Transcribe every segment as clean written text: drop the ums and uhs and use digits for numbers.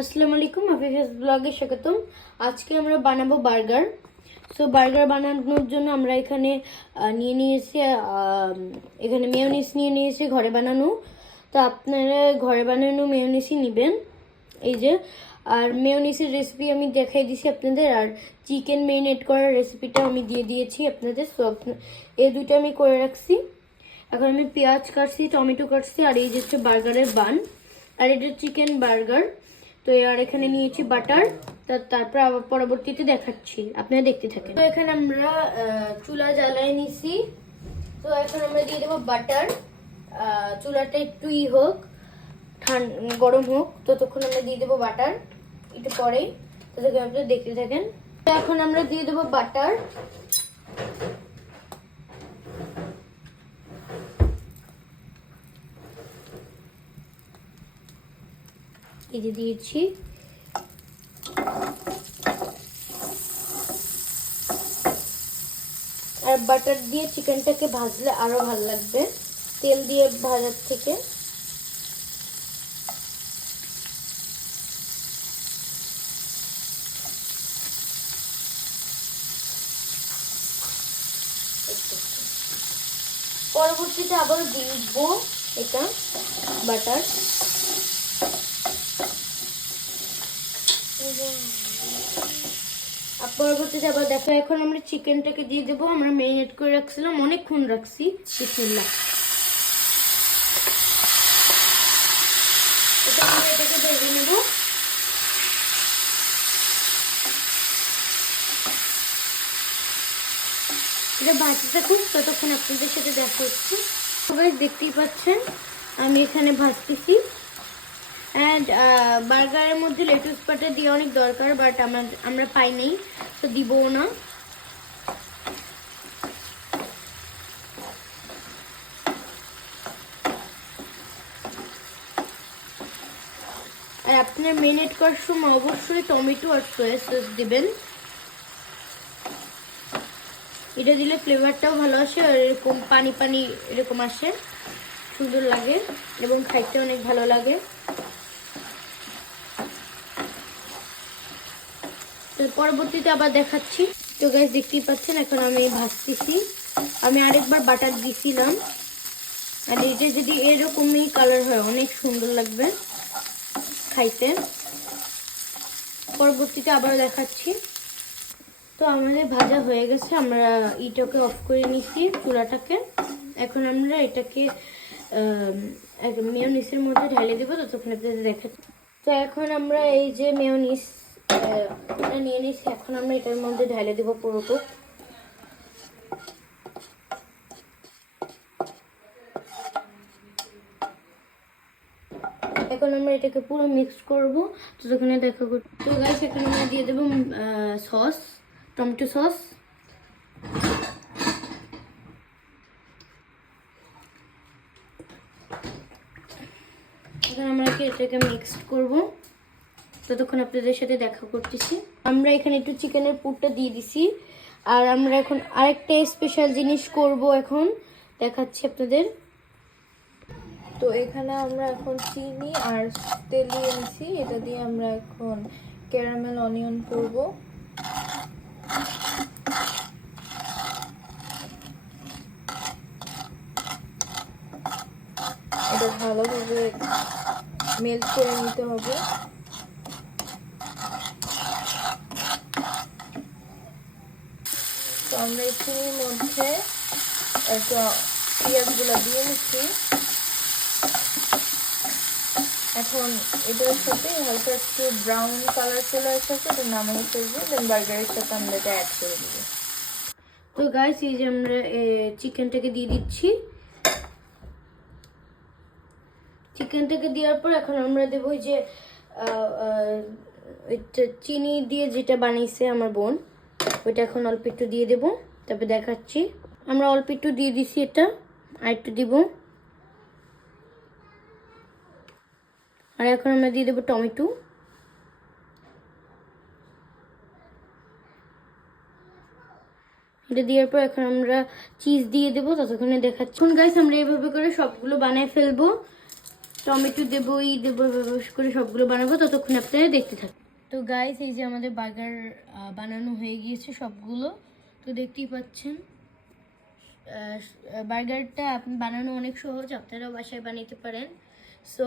আসসালামু আলাইকুম, হাফিজ ব্লগে স্বাগতম। আজকে আমরা বানাবো বার্গার। সো বার্গার বানানোর জন্য আমরা এখানে নিয়ে নিয়েছি এখানে মেয়োনিজ নিয়ে নিয়েছি ঘরে বানানো। তো আপনারা ঘরে বানানো মেয়োনিজই নেবেন। এই যে, আর মেয়োনিজের রেসিপি আমি দেখাই দিয়েছি আপনাদের, আর চিকেন মেরিনেট করার রেসিপিটা আমি দিয়ে দিয়েছি আপনাদের। সো এই দুটো আমি করে রাখছি। এখন আমি পেঁয়াজ কাটছি, টমেটো কাটছি, আর এই যে হচ্ছে বার্গারের বান, আর এটা চিকেন বার্গার। তো আর এখানে নিয়েছি বাটার, তারপর আবার পরবর্তীতে দেখাচ্ছি, আপনারা দেখতে থাকেন। তো এখানে আমরা চুলা জ্বালাই নিছি। তো এখন আমরা দিয়ে দেবো বাটার। চুলাটা একটু হোক, গরম হোক, ততক্ষণ আমরা দিয়ে দেবো বাটার। একটু পরেই, ততক্ষণ আপনারা দেখতে থাকেন। তো এখন আমরা দিয়ে দেবো বাটার। এই যে দিয়েছি। আর বাটার দিয়ে চিকেনটাকে ভাজলে আরো ভালো লাগবে তেল দিয়ে ভাজার থেকে। পরবর্তীতে আবার দিব এটা বাটার। পরবর্তীতে আবার দেখো, এখন আমরা চিকেনটাকে দিয়ে দেবো। আমরা মেরিনেট করে রাখছিলাম, অনেকক্ষণ রাখছি। বিসমিল্লাহ। এটা আমরা এটাকে ভেজে নেব। এটা ভাজতে থাকুক, ততক্ষণ আপনাদের সাথে দেখা হচ্ছে। সবাই দেখতেই পাচ্ছেন আমি এখানে ভাজতেছি। অ্যান্ড বার্গারের মধ্যে লেটুস বাটার দিয়ে অনেক দরকার, বাট আমরা পাই নাই, তো দিবও না। আর আপনার মেরিনেট করার সময় অবশ্যই টমেটো আর সয়া সস দিবেন। এটা দিলে ফ্লেভারটাও ভালো আসে, আর এরকম পানি পানি এরকম আসে, সুন্দর লাগে এবং খাইতে অনেক ভালো লাগে। পরবর্তীতে আবার দেখাচ্ছি। তো গাইস দেখতেই পাচ্ছেন এখন আমি ভাজতেছি। আমি আরেকবার বাটার দিছিলাম, আর এটা যদি এরকমই কালার হয় অনেক সুন্দর লাগবে খাইতে। পরবর্তীতে আবার দেখাচ্ছি। তো আমাদের ভাজা হয়ে গেছে, আমরা এটাকে অফ করে নিছি চুলাটাকে। এখন আমরা এটাকে মেয়োনিজের মধ্যে ঢেলে দেবো, ততক্ষণ আপনাদের দেখাচ্ছি। তো এখন আমরা এই যে মেয়োনিজ নিয়ে নিচ্ছি, এখন আমরা এটার মধ্যে ঢেলে দেবো পুরোটুক। এখন আমরা এটাকে পুরো মিক্স করব, ততক্ষণে দেখা করছি। তো গাইস এখন আমরা দিয়ে দেবো সস, টমেটো সস। এখন আমরা এটাকে মিক্স করব, ততক্ষণ আপনাদের সাথে দেখা করতেছি। আমরা এখানে একটু চিকেনের পুরটা দিয়ে দিছি, আর আমরা এখন আরেকটা স্পেশাল জিনিস করব, এখন দেখাচ্ছি আপনাদের। তো এখানে আমরা এখন চিনি আর তেল দিয়ে নিছি, এটা দিয়ে আমরা এখন ক্যারামেল অনিয়ন করব। এটা ভালোভাবে মেল্ট করে নিতে হবে। তো আমরা এই চিনির মধ্যে একটা পেঁয়াজগুলো দিয়ে নিচ্ছি। এখন এটার সাথে হালকা একটু ব্রাউন কালার চলে আসাতে এটা নামিয়ে ফেলবো, দেন বার্গারের সাথে আমরা এটা অ্যাড করে দেবো। তো গাইস এই যে আমরা চিকেনটাকে দিয়ে দিচ্ছি। চিকেনটাকে দেওয়ার পর এখন আমরা দেবো যে চিনি দিয়ে যেটা বানিয়েছে আমার বোন, ওইটা এখন অল্প একটু দিয়ে দেবো, তারপর দেখাচ্ছি। আমরা অল্প একটু দিয়ে দিছি, এটা আর একটু দিব। আর এখন আমরা দিয়ে দেবো টমেটো। এটা দেওয়ার পর এখন আমরা চিজ দিয়ে দেবো, ততক্ষণে দেখাচ্ছি। এখন গাইস আমরা এইভাবে করে সবগুলো বানিয়ে ফেলবো। টমেটো দেবো, দেবো, করে সবগুলো বানাবো। ততক্ষণ আপনারা দেখতে থাকুন। তো গাইস, এই যে আমাদের বার্গার বানানো হয়ে গিয়েছে সবগুলো। তো দেখতেই পাচ্ছেন বার্গারটা বানানো অনেক সহজ, আপনারাও বাসায় বানাতে পারেন। সো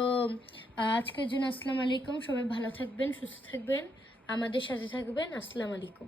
আজকের জন্য আসসালামু আলাইকুম। সবাই ভালো থাকবেন, সুস্থ থাকবেন, আমাদের সাথে থাকবেন। আসসালামু আলাইকুম।